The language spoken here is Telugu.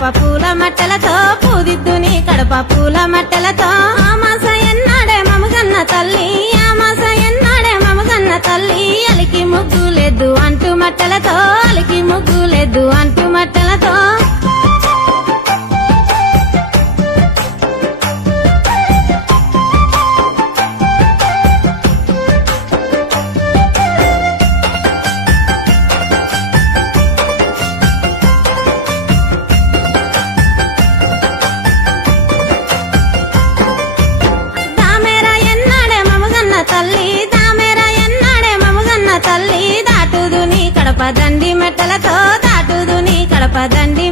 కడప పూల మట్టెలతో పూదిద్దుని కడప పూల మట్టెలతో ఆమాస ఎన్నాడే మమగన్న తల్లి ఆమాస ఎన్నాడే మమగన్న తల్లి అలికి ముగ్గులేదు అంటూ మట్టెలతో అలికి ముగ్గులేదు అంటూ మట్టెలతో దండి మెట్టలతో దాటుదుని కడప దండి